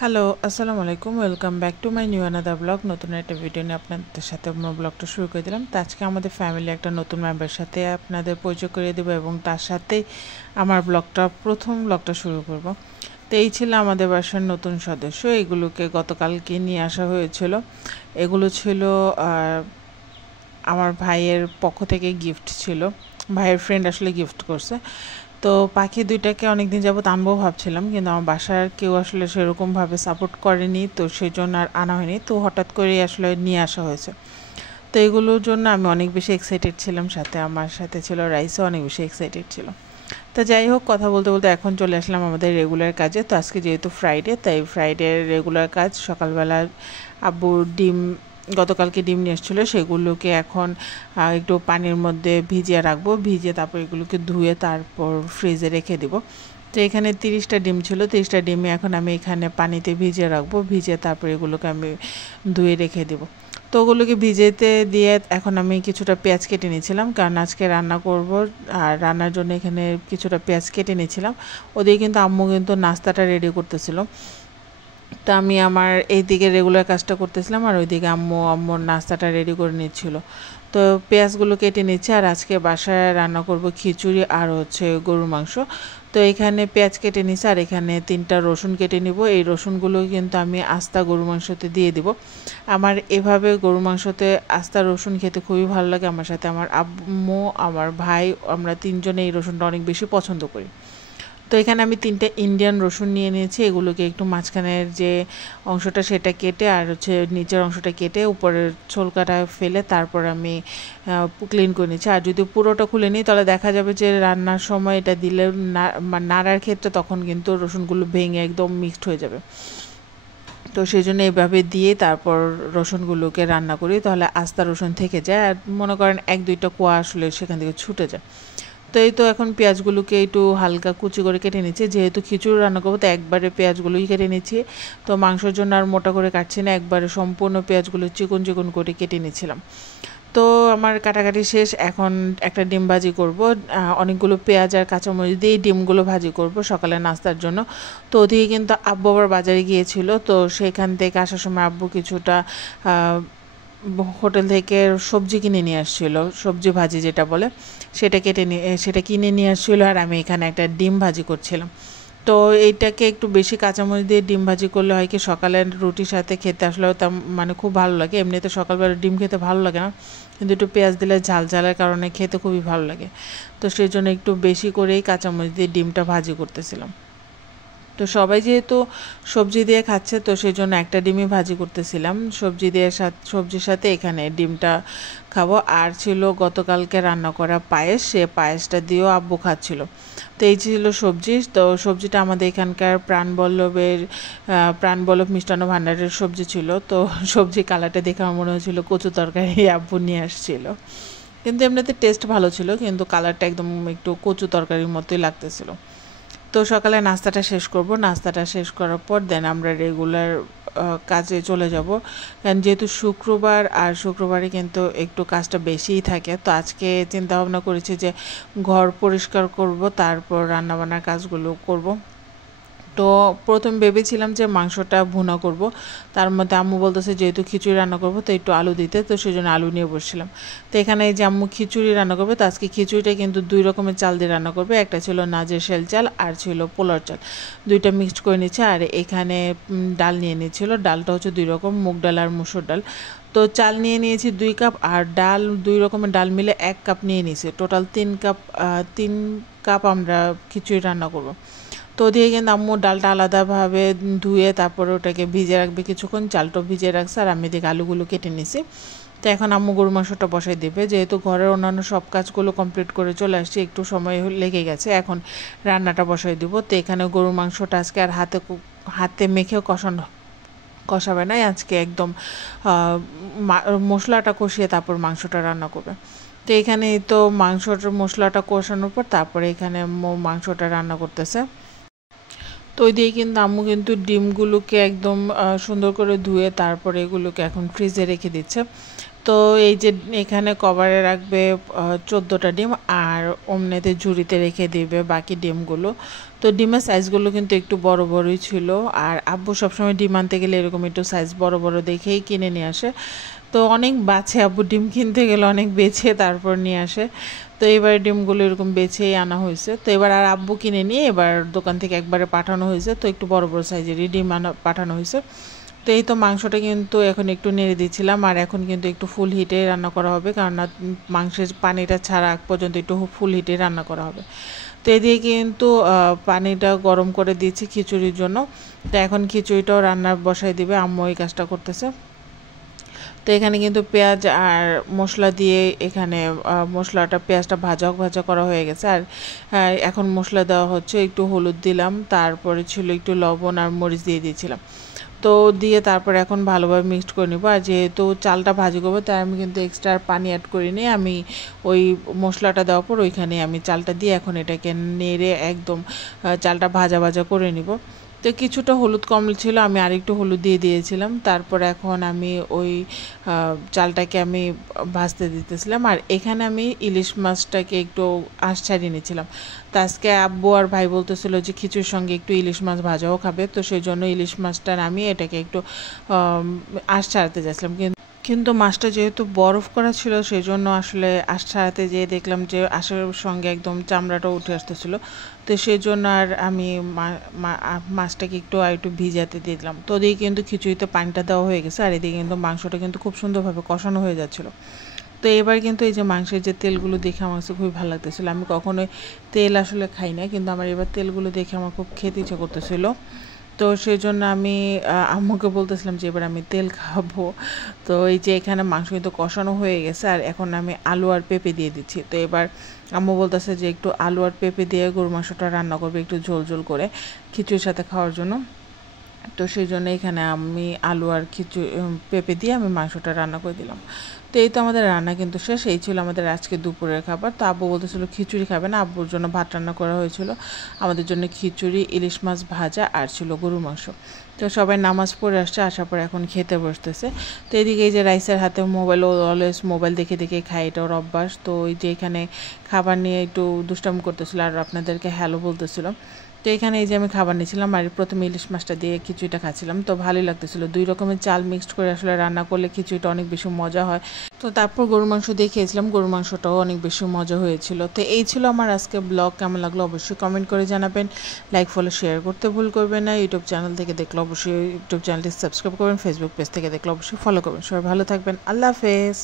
Hello, আসসালামু আলাইকুম। Welcome back to my new another blog. নতুন একটা ভিডিও নিয়ে আপনাদের সাথে আমার ব্লগটা শুরু করে দিলাম। তো আজকে আমাদের ফ্যামিলি একটা নতুন মেম্বারের সাথে আপনাদের পরিচয় করিয়ে দেবো এবং তার সাথেই আমার প্রথম ব্লগটা শুরু করব। তো এই ছিল আমাদের বাসার নতুন সদস্য। এগুলোকে গতকালকে নিয়ে আসা হয়েছিল। এগুলো ছিল আমার ভাইয়ের পক্ষ থেকে গিফট ছিল। ভাইয়ের ফ্রেন্ড আসলে গিফট করছে। তো পাখি দুইটাকে অনেকদিন যাবত আনবো ভাবছিলাম, কিন্তু আমার বাসার কেউ আসলে সেরকমভাবে সাপোর্ট করেনি, তো সেই জন্য আর আনা হয়নি। তো হঠাৎ করেই আসলে নিয়ে আসা হয়েছে। তো এগুলোর জন্য আমি অনেক বেশি এক্সাইটেড ছিলাম, সাথে আমার সাথে ছিল রাইসও অনেক বেশি এক্সাইটেড ছিল। তো যাই হোক, কথা বলতে বলতে এখন চলে আসলাম আমাদের রেগুলার কাজে। তো আজকে যেহেতু ফ্রাইডে, তাই ফ্রাইডের রেগুলার কাজ সকালবেলা আব্বু ডিম, গতকালকে ডিম নিয়ে এসেছিলো, সেগুলোকে এখন একটু পানির মধ্যে ভিজিয়ে রাখবো। ভিজিয়ে তারপর এগুলোকে ধুয়ে তারপর ফ্রিজে রেখে দিব। তো এখানে 30টা ডিম ছিল, 30টা ডিমে এখন আমি এখানে পানিতে ভিজিয়ে রাখবো। ভিজিয়ে তারপর এগুলোকে আমি ধুয়ে রেখে দেবো। তো ওগুলোকে ভিজেতে দিয়ে এখন আমি কিছুটা পেঁয়াজ কেটে নিয়েছিলাম, কারণ আজকে রান্না করব। আর রান্নার জন্য এখানে কিছুটা পেঁয়াজ কেটে নিয়েছিলাম। ওদিকে কিন্তু আম্মু কিন্তু নাস্তাটা রেডি করতেছিল। তো আমি আমার এইদিকে রেগুলার কাজটা করতেছিলাম, আর ওইদিকে আম্মুর নাস্তাটা রেডি করে নিচ্ছিল। তো পেঁয়াজগুলো কেটে নিচ্ছে। আর আজকে বাসায় রান্না করব খিচুড়ি আর গরুর মাংস। তো এখানে পেঁয়াজ কেটে নিচ্ছে, আর এখানে 3টা রসুন কেটে নিব। এই রসুনগুলো কিন্তু আমি আস্তা গরু মাংসতে দিয়ে দিব। আমার এভাবে গরু মাংসতে আস্তা রসুন খেতে খুবই ভালো লাগে। আমার সাথে আমার আম্মু, আমার ভাই, আমরা 3জনে এই রসুনটা অনেক বেশি পছন্দ করি। তো এখানে আমি 3টে ইন্ডিয়ান রসুন নিয়ে নিয়েছি। এগুলোকে একটু মাঝখানের যে অংশটা সেটা কেটে, আর নিচের অংশটা কেটে উপরের ছোলকাটা ফেলে তারপর আমি ক্লিন করে নিচ্ছি। আর যদি পুরোটা খুলে নিই তাহলে দেখা যাবে যে রান্নার সময় এটা দিলে নাড়ার ক্ষেত্রে তখন কিন্তু রসুনগুলো ভেঙে একদম মিক্সড হয়ে যাবে। তো সেই জন্য এইভাবে দিয়ে তারপর রসুনগুলোকে রান্না করি, তাহলে আস্তা রসুন থেকে যায়। আর মনে করেন 1-2টা কোয়া আসলে সেখান থেকে ছুটে যায়। তো এই তো এখন পেঁয়াজগুলোকে একটু হালকা কুচি করে কেটে নিচ্ছি। যেহেতু খিচুড়ি রান্না করবো, তো একবারে পেঁয়াজগুলোই কেটে নিচ্ছি। তো মাংসের জন্য আর মোটা করে কাটছি না, একবারে সম্পূর্ণ পেঁয়াজগুলো চিকন চিকন করে কেটে নিচ্ছিলাম। তো আমার কাটাকাটি শেষ। এখন একটা ডিম ভাজি করব। অনেকগুলো পেঁয়াজ আর কাঁচামরিচ দিয়ে ডিমগুলো ভাজি করব সকালে নাস্তার জন্য। তো ওদিকে কিন্তু আব্বু আবার বাজারে গিয়েছিল, তো সেখান থেকে আসার সময় আব্বু কিছুটা হোটেল থেকে সবজি কিনে নিয়ে আসছিল, সবজি ভাজি যেটা বলে, সেটা কিনে নিয়ে আসছিল। আর আমি এখানে একটা ডিম ভাজি করছিলাম। তো এইটাকে একটু বেশি কাঁচামরিচ দিয়ে ডিম ভাজি করলে হয় কি, সকালের রুটির সাথে খেতে আসলেও তা মানে খুব ভালো লাগে। এমনিতে সকালবেলা ডিম খেতে ভালো লাগে না, কিন্তু একটু পেঁয়াজ দিলে ঝাল ঝালের কারণে খেতে খুবই ভালো লাগে। তো সেই জন্য একটু বেশি করেই কাঁচামরিচ দিয়ে ডিমটা ভাজি করতেছিলাম। তো সবাই যেহেতু সবজি দিয়ে খাচ্ছে, তো সেই জন্য একটা ডিমই ভাজি করতেছিলাম সবজির সাথে এখানে ডিমটা খাবো। আর ছিল গতকালকে রান্না করা পায়েস, সে পায়েসটা দিয়েও আব্বু খাচ্ছিল। তো এই ছিল সবজি। তো সবজিটা আমাদের এখানকার প্রাণবল্লভ মিষ্টান্ন ভাণ্ডারের সবজি ছিল। তো সবজি কালারটা দেখে আমার মনে হয়েছিল কচু তরকারি আব্বু নিয়ে আসছিল, কিন্তু এমনিতে টেস্ট ভালো ছিল, কিন্তু কালারটা একদম একটু কচু তরকারির মতোই লাগতেছিল। তো সকালে নাস্তাটা শেষ করব। নাস্তাটা শেষ করার পর দেন আমরা রেগুলার কাজে চলে যাব, কারণ যেহেতু শুক্রবার, আর শুক্রবারে কিন্তু একটু কাজটা বেশিই থাকে। তো আজকে চিন্তা ভাবনা করেছি যে ঘর পরিষ্কার করব, তারপর রান্নাবান্নার কাজগুলো করব। তো প্রথম ভেবেছিলাম যে মাংসটা ভুনা করব, তার মধ্যে আম্মু বলতেছে যেহেতু খিচুড়ি রান্না করব তো একটু আলু দিতে, তো সেই জন্য আলু নিয়ে বসছিলাম। তো এখানে এই যে আম্মু খিচুড়ি রান্না করবে, তো আজকে খিচুড়িটা কিন্তু 2 রকমের চাল দিয়ে রান্না করবে। একটা ছিল নাজের চাল, আর ছিল পোলার চাল, দুইটা মিক্সড করে নিচ্ছে। আর এখানে ডাল নিয়ে নিয়েছিল, ডালটা হচ্ছে 2 রকম, মুগ ডাল আর মুসুর ডাল। তো চাল নিয়ে নিয়েছি 2 কাপ, আর ডাল 2 রকমের ডাল মিলে 1 কাপ নিয়ে নিয়েছি। টোটাল 3 কাপ আমরা খিচুড়ি রান্না করব। তো ওদিকে কিন্তু আম্মু ডালটা আলাদাভাবে ধুয়ে তারপরে ওটাকে ভিজে রাখবে কিছুক্ষণ, চালটাও ভিজে রাখছে। আর আমি এদিকে আলুগুলো কেটে নিছি। তো এখন আম্মু গরু মাংসটা বসাই দেবে। যেহেতু ঘরের অন্যান্য সব কাজগুলো কমপ্লিট করে চলে আসছি, একটু সময় লেগে গেছে, এখন রান্নাটা বসাই দিব। তো এখানে গরু মাংসটা আজকে আর হাতে মেখেও কষাবে না, আজকে একদম মশলাটা কষিয়ে তারপর মাংসটা রান্না করবে। তো এখানে তো মশলাটা কষানোর পর তারপরে এখানে মাংসটা রান্না করতেছে। তো ওই দিয়ে কিন্তু আম্মু কিন্তু ডিমগুলোকে একদম সুন্দর করে ধুয়ে তারপরে এগুলোকে এখন ফ্রিজে রেখে দিচ্ছে। তো তো এই যে এখানে কভারে রাখবে 14টা ডিম, আর অমনেতে ঝুড়িতে রেখে দিবে বাকি ডিমগুলো। তো ডিমের সাইজগুলো কিন্তু একটু বড় বড়ই ছিল, আর আব্বু সবসময় ডিম আনতে গেলে এরকম একটু সাইজ বড় বড় দেখেই কিনে নিয়ে আসে। তো অনেক বাছে, আব্বু ডিম কিনতে গেলে অনেক বেছে তারপর নিয়ে আসে। তো এবার ডিমগুলো এরকম বেছেই আনা হয়েছে। তো এবার আর আব্বু কিনে নিয়ে এবার দোকান থেকে একবারে পাঠানো হয়েছে, তো একটু বড় বড় সাইজেরই ডিম পাঠানো হয়েছে। তো এই তো মাংসটা কিন্তু এখন একটু নেড়ে দিচ্ছিলাম, আর এখন কিন্তু একটু ফুল হিটে রান্না করা হবে, কারণ মাংসের পানিটা ছাড়া আগ পর্যন্ত একটু ফুল হিটে রান্না করা হবে। তো এদিকে কিন্তু পানিটা গরম করে দিয়েছি খিচুড়ির জন্য। তো এখন খিচুড়িটাও রান্নার বসাই দিবে, আম্মু এই কাজটা করতেছে। তো এখানে কিন্তু পেঁয়াজ আর মশলা দিয়ে এখানে মশলাটা পেঁয়াজটা ভাজা ভাজা করা হয়ে গেছে, আর এখন মশলা দেওয়া হচ্ছে। একটু হলুদ দিলাম, তারপরে ছিল একটু লবণ আর মরিচ দিয়ে দিয়েছিলাম। তো দিয়ে তারপর এখন ভালোভাবে মিক্সড করে নেবো। আর যেহেতু চালটা ভাজি করবো, তাই আমি কিন্তু এক্সট্রা পানি অ্যাড করিনি। আমি ওই মশলাটা দেওয়ার পর ওইখানে আমি চালটা দিয়ে এখন এটাকে নেড়ে একদম চালটা ভাজা ভাজা করে নিব। তো কিছুটা হলুদ কম ছিল, আমি আরেকটু হলুদ দিয়ে দিয়েছিলাম। তারপর এখন আমি ওই চালটাকে আমি ভাজতে দিতেছিলাম, আর এখানে আমি ইলিশ মাছটাকে একটু আঁশ ছাড়িয়ে নিয়েছিলাম। তো আজকে আব্বু আর ভাই বলতেছিল যে খিচুড়ির সঙ্গে একটু ইলিশ মাছ ভাজাও খাবে, তো সেই জন্য ইলিশ মাছটা নামিয়ে এটাকে একটু আঁশ ছাড়াতে যাচ্ছিলাম। কিন্তু মাছটা যেহেতু বরফ করা ছিল, সেই জন্য আসলে আঁশ ছাড়াতে যেয়ে দেখলাম যে আঁশের সঙ্গে একদম চামড়াটা উঠে আসতেছিল। তো সেই জন্য আর আমি মাছটাকে একটু ভিজাতে দিলাম। তো ওদিকে কিন্তু খিচুড়িতে পানিটা দেওয়া হয়ে গেছে, আর এদিকে কিন্তু মাংসটা কিন্তু খুব সুন্দরভাবে কষানো হয়ে যাচ্ছিলো। তো এবার কিন্তু এই যে মাংসের যে তেলগুলো দেখে আমার কাছে খুবই ভালো লাগতেছিলো। আমি কখনোই তেল আসলে খাই না, কিন্তু আমার এবার তেলগুলো দেখে আমার খুব খেতে ইচ্ছে করতেছিলো। তো সেই জন্য আমি আম্মুকে বলতেছিলাম যে এবার আমি তেল খাবো। তো এই যে এখানে মাংস কিন্তু কষানো হয়ে গেছে, আর এখন আমি আলু আর পেঁপে দিয়ে দিচ্ছি। তো এবার আম্মু বলতেছে যে একটু আলু আর পেঁপে দিয়ে গরু মাংসটা রান্না করবে একটু ঝোল ঝোল করে খিচুড়ির সাথে খাওয়ার জন্য। তো সেই জন্য এখানে আমি আলু আর পেঁপে দিয়ে আমি মাংসটা রান্না করে দিলাম। তো এই তো আমাদের রান্না কিন্তু শেষ। এই ছিল আমাদের আজকে দুপুরের খাবার। তো আব্বু বলতেছিল খিচুড়ি খাবে না, আব্বুর জন্য ভাত রান্না করা হয়েছিল। আমাদের জন্য খিচুড়ি, ইলিশ মাছ ভাজা আর ছিল গরুর মাংস। তো সবাই নামাজ পড়ে আসছে, আসার পর এখন খেতে বসতেছে। তো এদিকে এই যে রাইসের হাতে মোবাইল, ও অলওয়েজ মোবাইল দেখে দেখে খায়, এটা ওর অভ্যাস। তো এই যে এখানে খাবার নিয়ে একটু দুষ্টামি করতেছিল আর আপনাদেরকে হ্যালো বলতেছিল। তো এখানে এই যে আমি খাবার নিয়েছিলাম, আর প্রথমে ইলিশ মাছটা দিয়ে খিচুড়িটা খাচ্ছিলাম। তো ভালোই লাগতেছিল, 2 রকমের চাল মিক্সড করে আসলে রান্না করলে খিচুড়িটা অনেক বেশি মজা হয়। তো তারপর গরুর মাংস দিয়ে খেয়েছিলাম, গরুর মাংসটাও অনেক বেশি মজা হয়েছিল। তো এই ছিল আমার আজকে ব্লগ। কেমন লাগলো অবশ্যই কমেন্ট করে জানাবেন। লাইক ফলো শেয়ার করতে ভুল করবেন না। ইউটিউব চ্যানেল থেকে দেখলে অবশ্যই ইউটিউব চ্যানেলটি সাবস্ক্রাইব করবেন, ফেসবুক পেজ থেকে দেখলে অবশ্যই ফলো করবেন। সবাই ভালো থাকবেন, আল্লাহ হাফেজ।